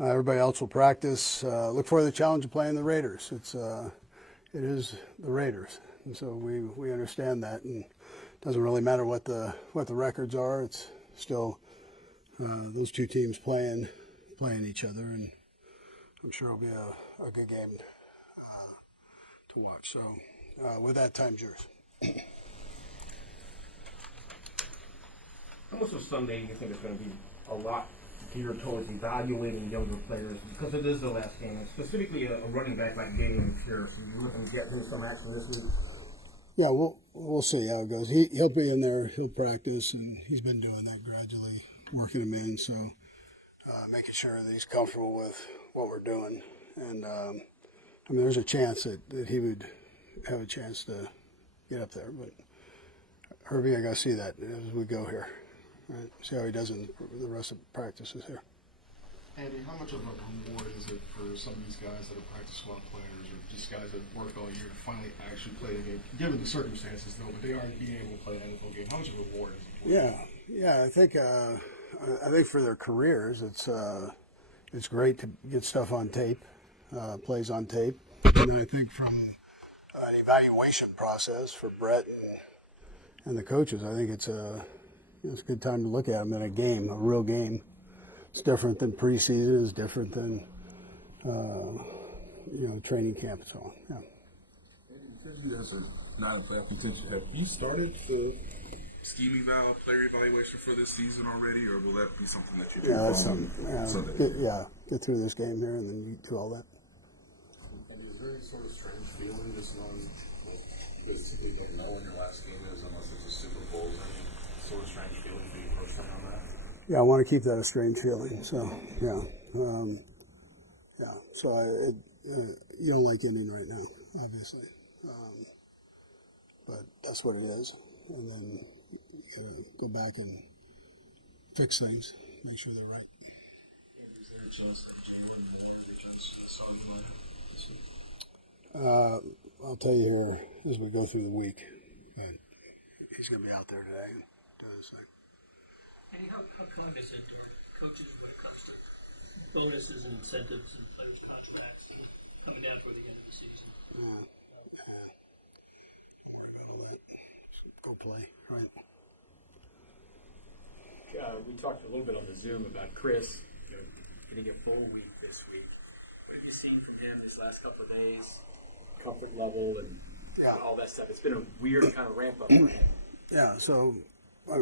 Everybody else will practice. Look for the challenge of playing the Raiders. It is the Raiders, and so we understand that, and it doesn't really matter what the records are. It's still those two teams playing each other, and I'm sure it'll be a good game to watch. So with that, time's yours. How much of Sunday do you think is going to be a lot geared towards evaluating younger players, because it is the last game, and specifically a running back like Daniel Pierce? You're looking to get him some action this week? Yeah, we'll see how it goes. He'll be in there. He'll practice, and he's been doing that gradually, working him in. So making sure that he's comfortable with what we're doing, and I mean, there's a chance that he would have a chance to get up there. But Herbie, I got to see that as we go here. Right? See how he does in the rest of the practices here. Andy, how much of a reward is it for some of these guys that are practice squad players, or these guys that work all year to finally actually play the game, given the circumstances though, but they are being able to play an NFL game? How much of a reward is it? Yeah. I think for their careers, it's great to get stuff on tape, plays on tape, and then I think from an evaluation process for Brett and the coaches, I think it's a good time to look at them in a game, a real game. It's different than preseason. It's different than training camp and so on. Yeah. Because you guys are not in playoff contention, have you started the scheme eval, player evaluation for this season already, or will that be something that you do? Yeah, that's something. Get through this game here, and then you do all that. And is there any sort of strange feeling this one? Basically, what no in your last game is, unless it's a Super Bowl. Sort of strange feeling for you personally on that? Yeah, I want to keep that a strange feeling. So, yeah. So you don't like ending right now, obviously. But that's what it is. And then you gotta go back and fix things, make sure they're right. Is there a chance that you and Moore get a chance to start tonight? I'll tell you here as we go through the week. But he's going to be out there today and do his thing. And how cognizant are coaches when it comes to bonuses and incentives and players' contracts coming down toward the end of the season? Don't worry about all that. Just go play, right? We talked a little bit on the Zoom about Chris getting a full week this week. What have you seen from him these last couple of days? Comfort level and all that stuff. It's been a weird kind of ramp up for him. Yeah, so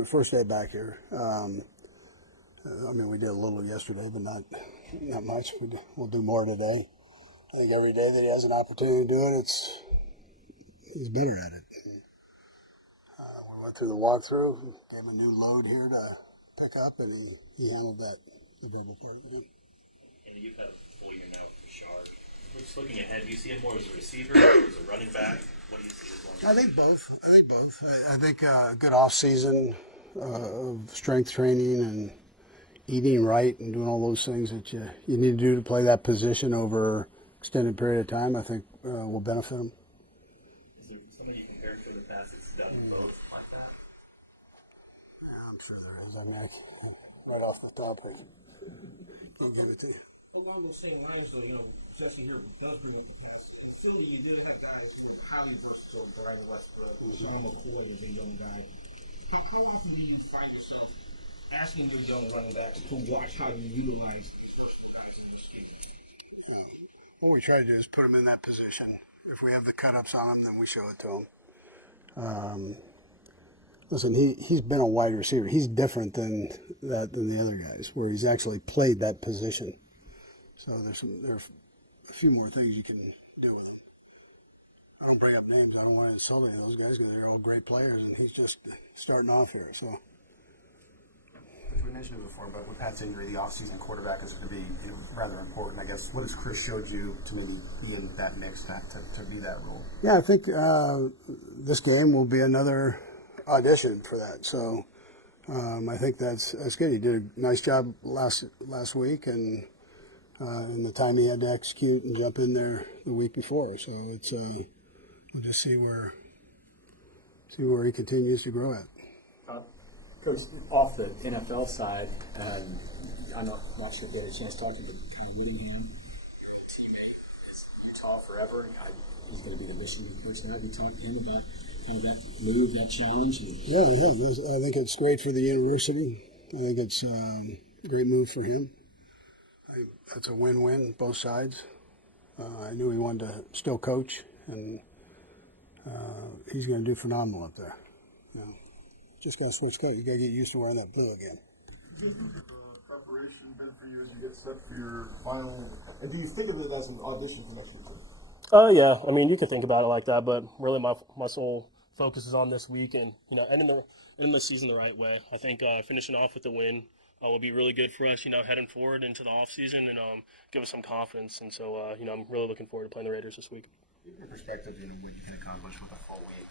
first day back here. We did a little yesterday, but not much. We'll do more today. I think every day that he has an opportunity to do it, he's better at it. We went through the walkthrough, gave him a new load here to pick up, and he handled that the very good part of it. And you've had a full year now for Sharp. Just looking ahead, do you see him more as a receiver or as a running back? What do you see as one? I think both. I think a good off season of strength training and eating right and doing all those things that you need to do to play that position over extended period of time, I think will benefit him. Is there somebody you compared to the past that's done both like that? Yeah, I'm sure there is. Right off the top, I'll give it to you. But along those same lines, though, especially here with Busby, in Philly, you do have guys who are highly versatile, Brian Westbrook, Sean McCoy is a young guy. How often do you find yourself asking the young running backs to watch how you utilize those guys in this game? What we try to do is put him in that position. If we have the cut-ups on him, then we show it to him. Listen, he's been a wide receiver. He's different than the other guys, where he's actually played that position. So there are a few more things you can do with him. I don't bring up names. I don't want to insult any of those guys because they're all great players, and he's just starting off here. So. We mentioned it before, but with Pat's injury, the offseason quarterback is going to be rather important. I guess, what has Chris showed you to maybe be in that mix, to be that role? Yeah, I think this game will be another audition for that. So I think that's good. He did a nice job last week, and in the time he had to execute and jump in there the week before. So it's we'll just see where he continues to grow at. Coach, off the NFL side, I'm not sure if you had a chance to talk to him, but kind of leading him. Teammate is Utah forever. He's going to be the Michigan person. Have you talked to him about kind of that move, that challenge? Yeah. I think it's great for the university. I think it's a great move for him. That's a win-win, both sides. I knew he wanted to still coach, and he's going to do phenomenal up there. You know, just got to switch coat. You got to get used to wearing that blue again. Preparation been for you as you get set for your final? And do you think of it as an audition for next year too? Yeah. I mean, you could think about it like that, but really, my sole focus is on this week and ending the season the right way. I think finishing off with the win will be really good for us. Heading forward into the off season and give us some confidence. And so, I'm really looking forward to playing the Raiders this week. Your perspective, what you can accomplish with a full week,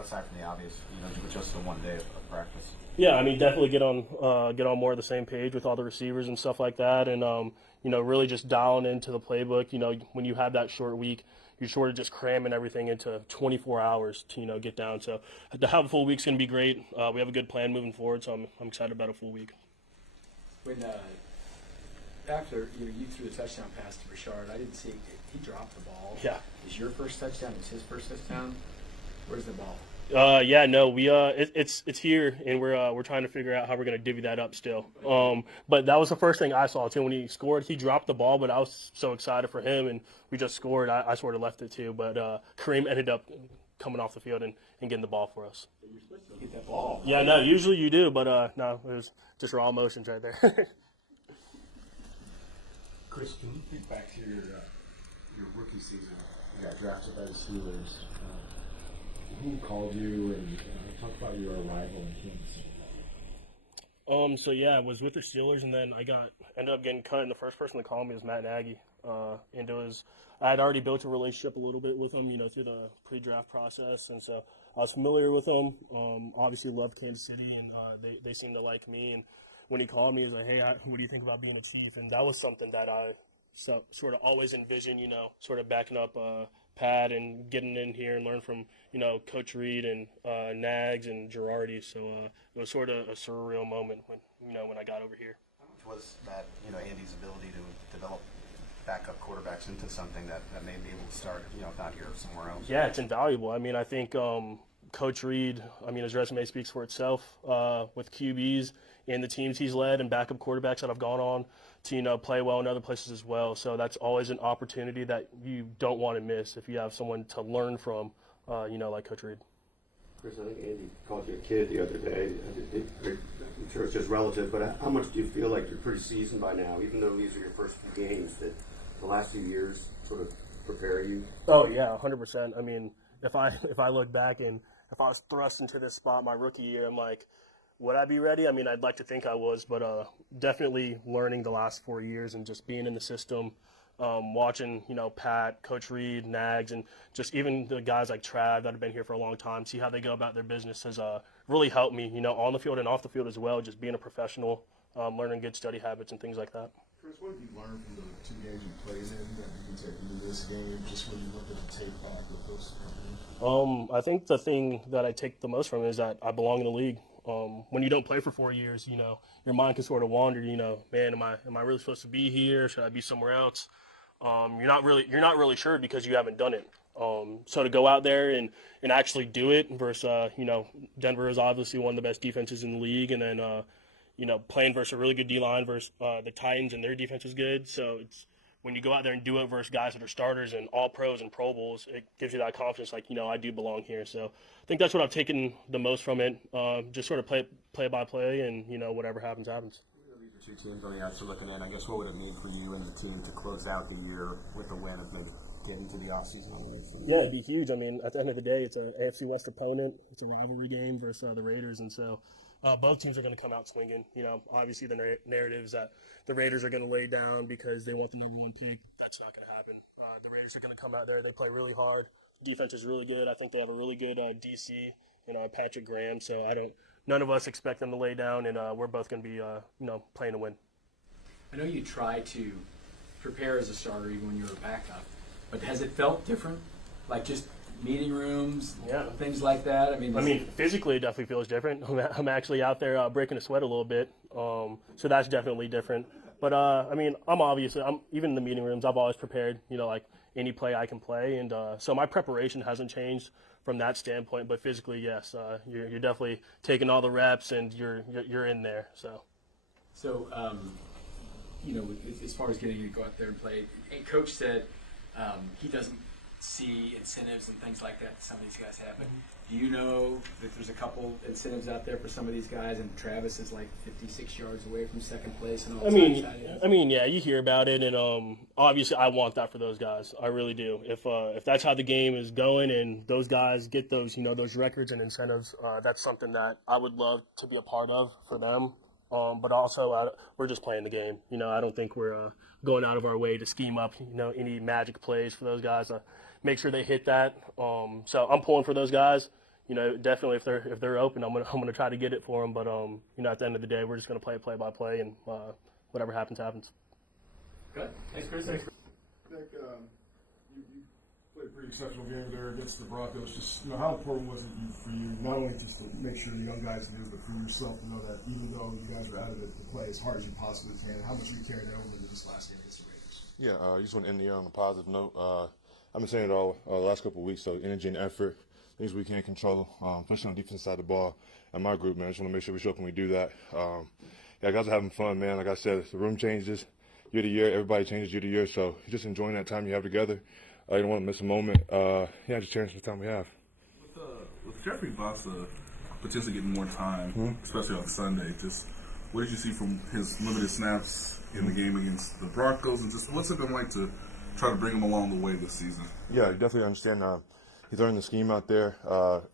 aside from the obvious, with just the 1 day of practice. Yeah, I mean, definitely get on more of the same page with all the receivers and stuff like that, and really just dialing into the playbook. When you have that short week, you're sort of just cramming everything into 24 hours to get down. So to have a full week's going to be great. We have a good plan moving forward, so I'm excited about a full week. When after you threw the touchdown pass to Richard, I didn't see he dropped the ball. Yeah. Is your first touchdown? Is his first touchdown? Where's the ball? It's here, and we're trying to figure out how we're gonna divvy that up still. But that was the first thing I saw too when he scored. He dropped the ball, but I was so excited for him, and we just scored. I sort of left it too, but Kareem ended up coming off the field and getting the ball for us. You're supposed to get that ball. Yeah, no, usually you do, but no, it was just raw emotions right there. Chris, can you think back to your rookie season? You got drafted by the Steelers. Who called you, and talk about your arrival in Kansas? I was with the Steelers, and then ended up getting cut, and the first person to call me was Matt Nagy. And I had already built a relationship a little bit with him, through the pre-draft process, and so I was familiar with him. Obviously loved Kansas City, and they seemed to like me. And when he called me, he was like, "Hey, what do you think about being a Chief?" And that was something that I sort of always envisioned, sort of backing up Pat and getting in here and learn from, Coach Reid and Nags and Girardi. So it was sort of a surreal moment when I got over here. How much was that, Andy's ability to develop backup quarterbacks into something that may be able to start, if not here, somewhere else? Yeah, it's invaluable. I mean, I think Coach Reid, his resume speaks for itself with QBs and the teams he's led and backup quarterbacks that have gone on to, play well in other places as well. So that's always an opportunity that you don't want to miss if you have someone to learn from, like Coach Reid. Chris, I think Andy called you a kid the other day. I'm sure it's just relative, but how much do you feel like you're pretty seasoned by now, even though these are your first few games, that the last few years sort of prepare you? Oh, yeah, 100%. I mean, if I look back and if I was thrust into this spot my rookie year, I'm like, would I be ready? I mean, I'd like to think I was, but definitely learning the last 4 years and just being in the system, watching, Pat, Coach Reid, Nags, and just even the guys like Trav that have been here for a long time, see how they go about their business has really helped me, on the field and off the field as well, just being a professional, learning good study habits and things like that. Chris, what have you learned from the 2 games you played in that you can take into this game, just when you look at the tape back with those games? I think the thing that I take the most from it is that I belong in the league. When you don't play for 4 years, your mind can sort of wander. Man, am I really supposed to be here? Should I be somewhere else? You're not really sure because you haven't done it. So to go out there and actually do it versus Denver is obviously one of the best defenses in the league, and then playing versus a really good D-line versus the Titans, and their defense is good. So it's when you go out there and do it versus guys that are starters and all pros and Pro Bowls, it gives you that confidence, like, I do belong here. So I think that's what I've taken the most from it, just sort of play by play, and, whatever happens, happens. These are 2 teams on the outside looking in. I guess what would it mean for you and the team to close out the year with a win of maybe get into the offseason on the right foot? Yeah, it'd be huge. I mean, at the end of the day, it's an AFC West opponent. It's a rivalry game versus the Raiders, and so both teams are going to come out swinging. Obviously the narrative is that the Raiders are going to lay down because they want the number 1 pick. That's not going to happen. The Raiders are going to come out there. They play really hard. Defense is really good. I think they have a really good DC, Patrick Graham. So none of us expect them to lay down, and we're both going to be, playing to win. I know you try to prepare as a starter even when you're a backup, but has it felt different? Like just meeting rooms, things like that? I mean, physically it definitely feels different. I'm actually out there breaking a sweat a little bit, So that's definitely different. But I mean, I'm even in the meeting rooms. I've always prepared, like any play I can play, and so my preparation hasn't changed from that standpoint. But physically, yes, you're definitely taking all the reps and you're in there. So as far as getting you to go out there and play, and Coach said he doesn't see incentives and things like that some of these guys have. But do you know that there's a couple incentives out there for some of these guys, and Travis is like 56 yards away from second place and all that? I mean, yeah, you hear about it, and obviously I want that for those guys. I really do. If that's how the game is going, and those guys get those those records and incentives, that's something that I would love to be a part of for them. But also, we're just playing the game. I don't think we're going out of our way to scheme up any magic plays for those guys. Make sure they hit that. So I'm pulling for those guys. Definitely if they're open, I'm gonna try to get it for them. But at the end of the day, we're just gonna play by play, and whatever happens, happens. Good. Thanks, Chris. Thanks. Nick, you played a pretty exceptional game there against the Broncos. Just how important was it for you not only just to make sure the young guys knew, but for yourself to know that even though you guys were out of it, to play as hard as you possibly can, how much we carried that over into this last game against the Raiders? Yeah, you just want to end the year on a positive note. I've been saying it all the last couple of weeks, so energy and effort, things we can't control, especially on the defense side of the ball. And my group, man, I just want to make sure we show up when we do that. Yeah, guys are having fun, man. Like I said, the room changes year to year. Everybody changes year to year, so you're just enjoying that time you have together. You don't want to miss a moment. Yeah, just cherishing the time we have. With Jeffrey Bossa potentially getting more time, especially on Sunday, just what did you see from his limited snaps in the game against the Broncos, and just what's it been like to try to bring him along the way this season? Yeah, you definitely understand. He's learning the scheme out there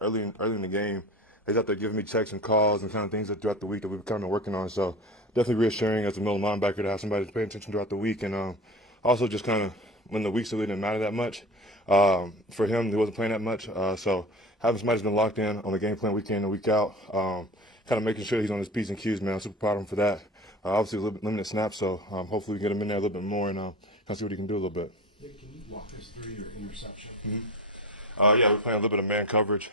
early in the game. He's out there giving me checks and calls and kind of things that throughout the week that we've kind of been working on. So definitely reassuring as a middle linebacker to have somebody paying attention throughout the week, and also just kind of when the weeks really didn't matter that much. For him, he wasn't playing that much. So having somebody who's been locked in on the game plan week in and week out, kind of making sure he's on his P's and Q's, man. I'm super proud of him for that. Obviously, limited snaps, so hopefully we get him in there a little bit more and kind of see what he can do a little bit. Can you walk us through your interception? Yeah, we're playing a little bit of man coverage.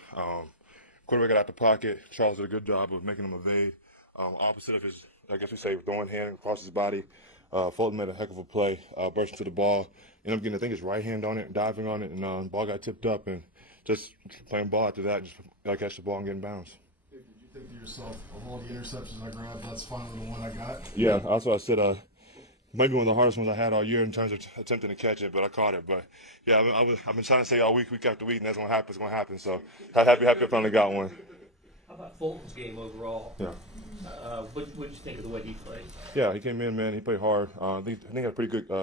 Quarterback got out the pocket. Charles did a good job of making him evade. Opposite of his, I guess we say, throwing hand across his body. Fulton made a heck of a play, burst into the ball. Ended up getting, I think, his right hand on it, diving on it, and the ball got tipped up. And just playing ball after that, just catch the ball and get in bounds. Did you think to yourself, of all the interceptions I grabbed, that's finally the one I got? Yeah, that's what I said. Maybe one of the hardest ones I had all year in terms of attempting to catch it, but I caught it. But yeah, I've been trying to say all week after week, and that's gonna happen. It's gonna happen. So happy I finally got one. How about Fulton's game overall? Yeah. What did you think of the way he played? Yeah, he came in, man. He played hard. I think he had a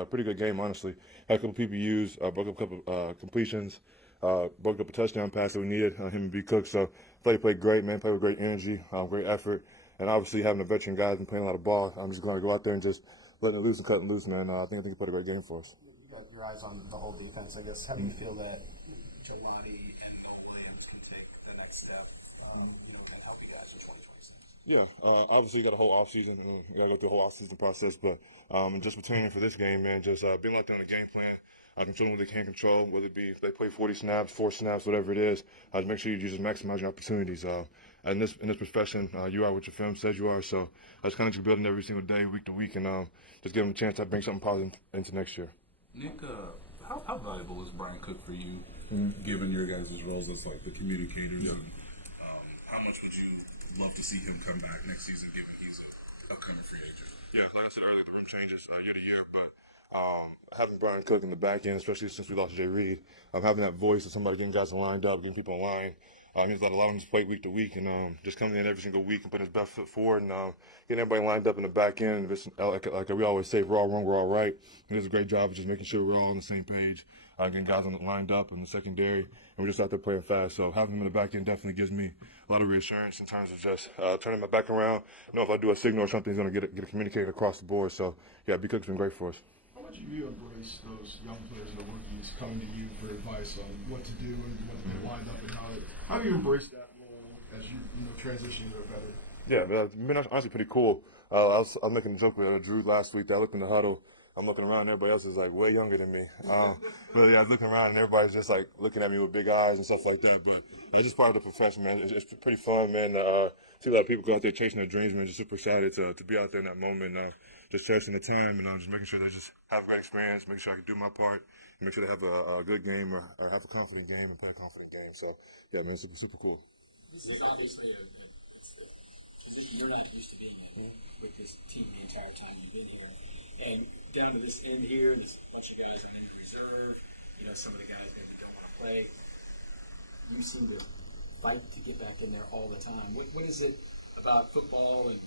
pretty good game, honestly. Had a couple PBUs, broke up a couple completions, broke up a touchdown pass that we needed him and B. Cook. So I thought he played great, man. Played with great energy, great effort, and obviously having a veteran guy and playing a lot of ball, I'm just going to go out there and just letting it loose and cutting loose, man. I think he played a great game for us. You got your eyes on the whole defense, I guess. How do you feel that Jelani and Williams can take the next step and help you guys in 2026? Yeah, obviously you got a whole offseason. You got to go through the whole offseason process, but just retaining for this game, man, just being locked down the game plan, controlling what they can control, whether it be if they play 40 snaps, 4 snaps, whatever it is, to make sure you just maximize your opportunities. In this profession, you are what your film says you are, so I just kind of just building every single day, week to week, and just give them a chance to bring something positive into next year. Nick, how valuable is Brian Cook for you, given your guys' roles as like the communicators? And how much would you love to see him come back next season, given he's a upcoming free agent? Yeah, like I said earlier, the room changes year to year, but having Brian Cook in the back end, especially since we lost Jay Reid, having that voice of somebody getting guys lined up, getting people in line, he's got a lot on his plate week to week, and just coming in every single week and putting his best foot forward and getting everybody lined up in the back end. If it's, like we always say, if we're all wrong, we're all right. He does a great job of just making sure we're all on the same page, getting guys lined up in the secondary, and we're just out there playing fast. So having him in the back end definitely gives me a lot of reassurance in terms of just turning my back around. If I do a signal or something, he's going to get it communicated across the board. So, yeah, B. Cook's been great for us. How much do you embrace those young players and rookies coming to you for advice on what to do and what to get lined up and how do you embrace that role as you transition to a better? Yeah, it's been honestly pretty cool. I was making a joke with Drew last week that I looked in the huddle I'm looking around, and everybody else is like way younger than me. But yeah, I was looking around, and everybody's just like looking at me with big eyes and stuff like that. But it's just part of the profession, man. It's pretty fun, man. See a lot of people go out there chasing their dreams, man. Just super excited to be out there in that moment, just cherishing the time, and just making sure they just have a great experience, making sure I can do my part, and make sure they have a good game or have a confident game and play a confident game. So yeah, man, it's super cool. This is obviously it's a position you're not used to being in with this team the entire time you've been here. And down to this end here, there's a bunch of guys on injured reserve. Some of the guys maybe don't want to play. You seem to fight to get back in there all the time. What is it about football and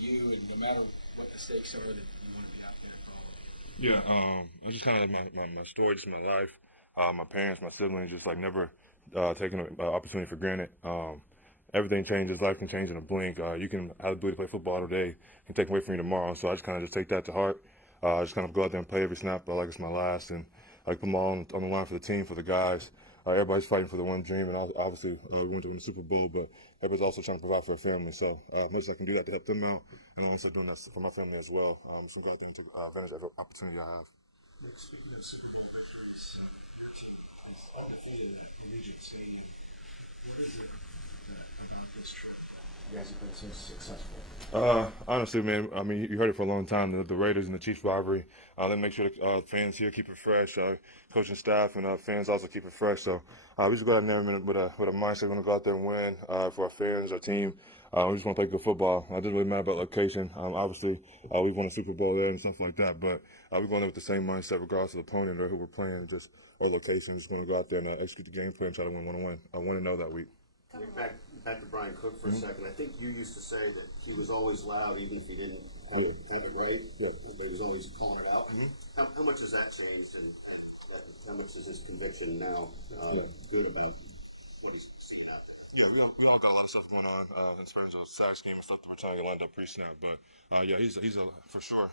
you, and no matter what the stakes are, that you want to be out there and follow? Yeah, it's just kind of like my story, just my life. My parents, my siblings, just like never taking an opportunity for granted. Everything changes. Life can change in a blink. You can have the ability to play football all day, can take away from you tomorrow. So I just kind of just take that to heart. Just kind of go out there and play every snap like it's my last, and like put them all on the line for the team, for the guys. Everybody's fighting for the one dream, and obviously we want to win the Super Bowl, but everybody's also trying to provide for their family. So as much as I can do that to help them out, and I'm also doing that for my family as well. So go out there and take advantage of every opportunity I have. Nick, speaking of Super Bowl victories, it's undefeated at Allegiant Stadium. What is it about this trip? You guys have been so successful. Honestly, man, I mean, you heard it for a long time, the Raiders and the Chiefs rivalry. They make sure the fans here keep it fresh. Coaching staff and fans also keep it fresh. So we just go out there with a mindset. We're going to go out there and win for our fans, our team. We just want to play good football. It doesn't really matter about location. Obviously, we won a Super Bowl there and stuff like that. But we're going there with the same mindset, regardless of the opponent or who we're playing, or location. Just want to go out there and execute the game plan and try to win. I want to know that week. Back to Brian Cook for a second. I think you used to say that he was always loud, even if he didn't have it right. Yeah. But he was always calling it out. How much has that changed, and how much is his conviction now good about what he's saying out there? Yeah, we don't got a lot of stuff going on in terms of sack scheme and stuff that we're trying to get lined up pre-snap. But yeah, he's for sure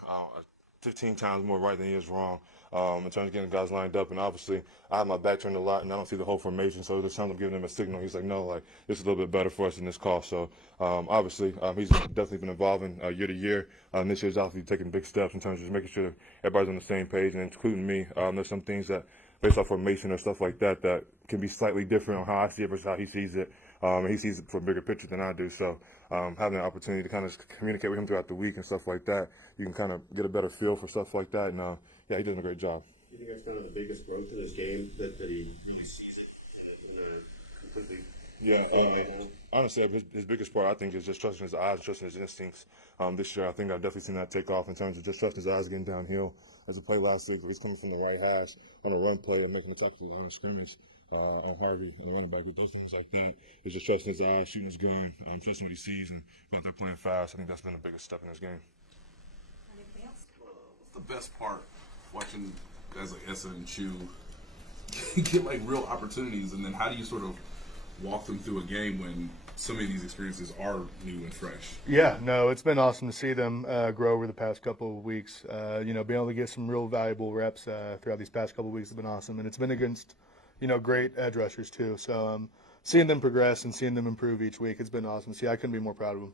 15 times more right than he is wrong in terms of getting guys lined up. And obviously, I have my back turned a lot, and I don't see the whole formation. So there's times I'm giving him a signal. He's like, no, like this is a little bit better for us in this call. So obviously, he's definitely been evolving year to year. This year's obviously taking big steps in terms of just making sure everybody's on the same page, and including me. There's some things that, based off formation or stuff like that, that can be slightly different on how I see it versus how he sees it. And he sees it for a bigger picture than I do. So having an opportunity to kind of communicate with him throughout the week and stuff like that, you can kind of get a better feel for stuff like that. And yeah, he's doing a great job. Do you think that's kind of the biggest growth in his game, that he really sees it completely? Yeah, honestly, his biggest part, I think, is just trusting his eyes, trusting his instincts. This year, I think I've definitely seen that take off in terms of just trusting his eyes getting downhill. As a play last week where he's coming from the right hash on a run play and making a tackle for the line of scrimmage, and Harvey and the running back, those things like that, is just trusting his eyes, shooting his gun, trusting what he sees, and go out there playing fast. I think that's been the biggest step in his game. What's the best part watching guys like Essa and Chu get like real opportunities, and then how do you sort of walk them through a game when so many of these experiences are new and fresh? Yeah, no, it's been awesome to see them grow over the past couple of weeks. Being able to get some real valuable reps throughout these past couple of weeks has been awesome, and it's been against great edge rushers too. So seeing them progress and seeing them improve each week, it's been awesome. See, I couldn't be more proud of them.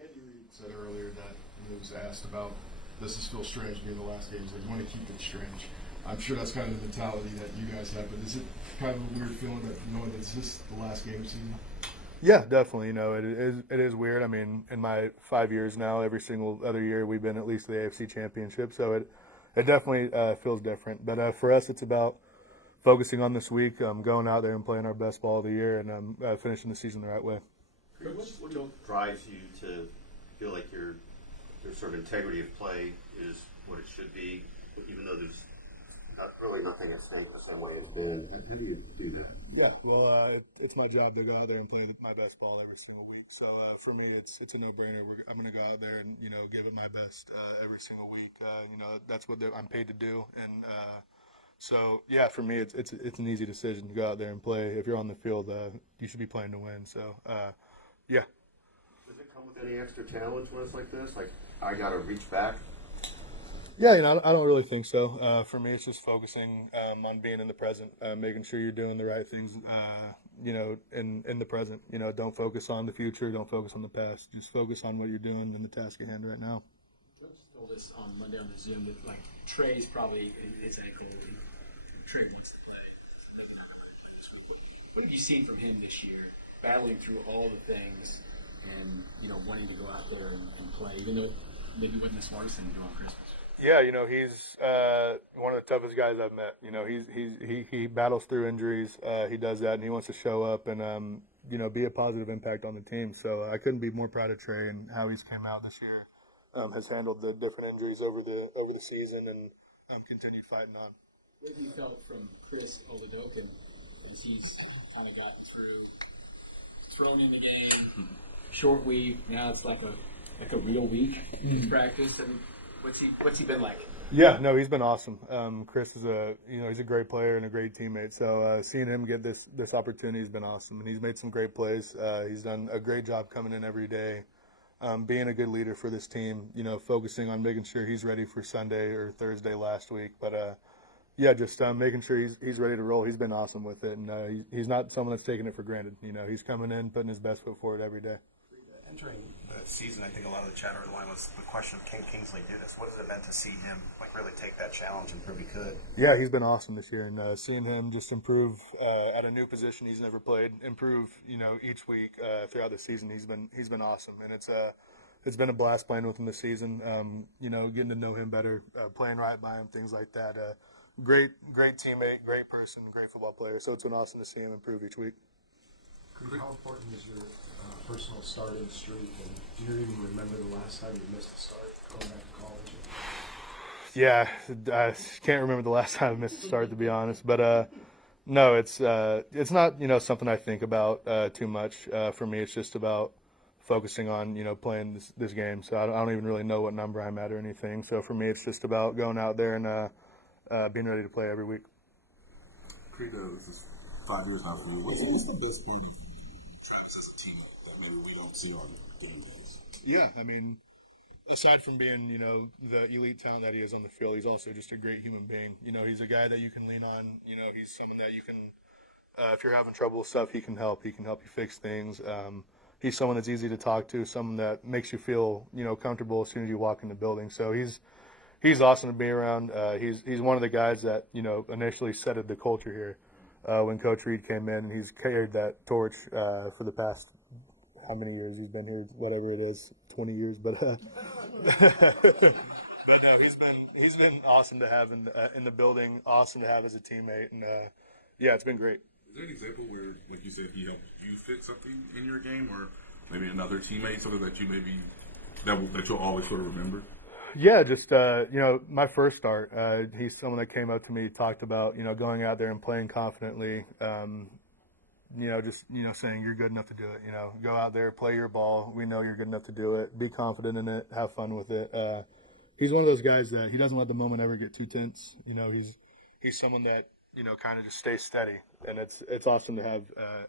Andy Reid said earlier that he was asked about this is still strange being the last game. He's like, you want to keep it strange. I'm sure that's kind of the mentality that you guys have, but is it kind of a weird feeling that knowing that this is the last game of the season? Yeah, definitely. It is weird. I mean, in my 5 years now, every single other year we've been at least to the AFC Championship, so it definitely feels different. But for us, it's about focusing on this week, going out there and playing our best ball of the year, and finishing the season the right way. What drives you to feel like your sort of integrity of play is what it should be, even though there's really nothing at stake the same way it's been? How do you do that? Yeah, well, it's my job to go out there and play my best ball every single week. So for me, it's a no-brainer. I'm going to go out there and give it my best every single week. That's what I'm paid to do, and so yeah, for me, it's an easy decision to go out there and play. If you're on the field, you should be playing to win. So yeah. Does it come with any extra challenge when it's like this? Like, I got to reach back? Yeah, I don't really think so. For me, it's just focusing on being in the present, making sure you're doing the right things, in the present. Don't focus on the future, don't focus on the past. Just focus on what you're doing and the task at hand right now. I just told this on Monday on the Zoom that Trey's probably his ankle. Trey wants to play. What have you seen from him this year, battling through all the things and, wanting to go out there and play, even though maybe it wasn't the smartest thing to do on Christmas? Yeah, he's one of the toughest guys I've met. He battles through injuries. He does that, and he wants to show up and be a positive impact on the team. So I couldn't be more proud of Trey and how he's came out this year. Has handled the different injuries over the season and continued fighting on. What have you felt from Chris Oladokin as he's kind of got thrown in the game? Short week, now it's like a real week in practice. I mean, what's he been like? Yeah, no, he's been awesome. Chris is he's a great player and a great teammate. So seeing him get this opportunity has been awesome, and he's made some great plays. He's done a great job coming in every day, being a good leader for this team. Focusing on making sure he's ready for Sunday or Thursday last week. But just making sure he's ready to roll. He's been awesome with it, and he's not someone that's taking it for granted. He's coming in, putting his best foot forward every day. Entering the season, I think a lot of the chatter line was the question of can Kingsley do this? What has it meant to see him really take that challenge and prove he could? Yeah, he's been awesome this year, and seeing him just improve at a new position he's never played, improve each week throughout the season. He's been awesome, and it's been a blast playing with him this season. Getting to know him better, playing right by him, things like that. Great teammate, great person, great football player. So it's been awesome to see him improve each week. How important is your personal starting streak, and do you even remember the last time you missed a start going back to college? Yeah, I can't remember the last time I missed a start, to be honest. But no, it's not something I think about too much. For me, it's just about focusing on playing this game. So I don't even really know what number I'm at or anything. So for me, it's just about going out there and being ready to play every week. Reid, this is 5 years now for you. What's the best part of Travis as a teammate that maybe we don't see on game days? Yeah, I mean, aside from being, the elite talent that he is on the field, he's also just a great human being. He's a guy that you can lean on. He's someone that you can, if you're having trouble with stuff, he can help. He can help you fix things. He's someone that's easy to talk to, someone that makes you feel, comfortable as soon as you walk in the building. So he's awesome to be around. He's one of the guys that, initially set the culture here. When Coach Reid came in, and he's carried that torch for the past how many years he's been here, whatever it is, 20 years. But but no, he's been awesome to have in the building, awesome to have as a teammate, and it's been great. Is there an example where, like you said, he helped you fix something in your game, or maybe another teammate, something that you maybe that you'll always sort of remember? Yeah, just my first start. He's someone that came up to me, talked about going out there and playing confidently. Saying you're good enough to do it. Go out there, play your ball. We know you're good enough to do it. Be confident in it. Have fun with it. He's one of those guys that he doesn't let the moment ever get too tense. He's someone that kind of just stays steady, and it's awesome to have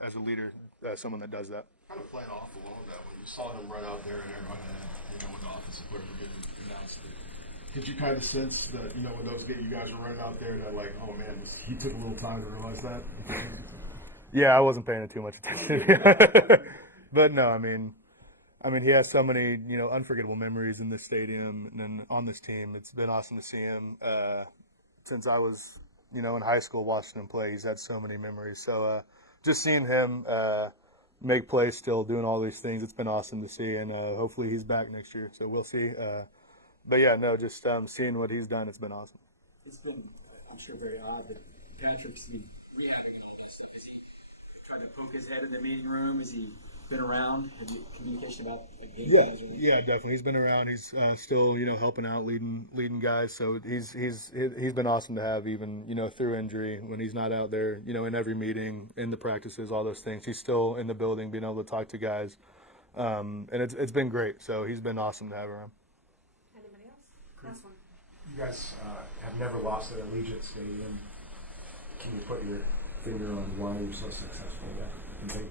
as a leader someone that does that. Kind of playing off a little bit when you saw him run out there and everyone had, when the offensive player were getting announced it. Did you kind of sense that, when you guys were running out there, that like, oh man, he took a little time to realize that? Yeah, I wasn't paying too much attention. But no, I mean, he has so many, unforgettable memories in this stadium and then on this team. It's been awesome to see him since I was, in high school watching him play. He's had so many memories. So just seeing him make plays still, doing all these things, it's been awesome to see. And hopefully he's back next year. So we'll see. But yeah, no, just seeing what he's done, it's been awesome. It's been, I'm sure, very odd, but Patrick's been rehabbing all this stuff. Is he trying to poke his head in the meeting room? Has he been around? Have you communication about game guys? Yeah, definitely. He's been around. He's still, helping out, leading guys. So he's been awesome to have, even through injury, when he's not out there, in every meeting, in the practices, all those things. He's still in the building, being able to talk to guys, and it's been great. So he's been awesome to have around. Anybody else? Last one. You guys have never lost at Allegiant Stadium. Can you put your finger on why you're so successful there?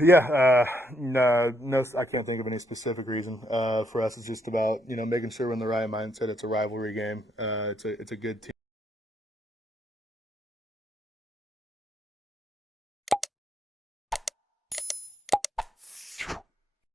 Yeah, no, I can't think of any specific reason. For us, it's just about making sure we're in the right mindset. It's a rivalry game. It's a good team.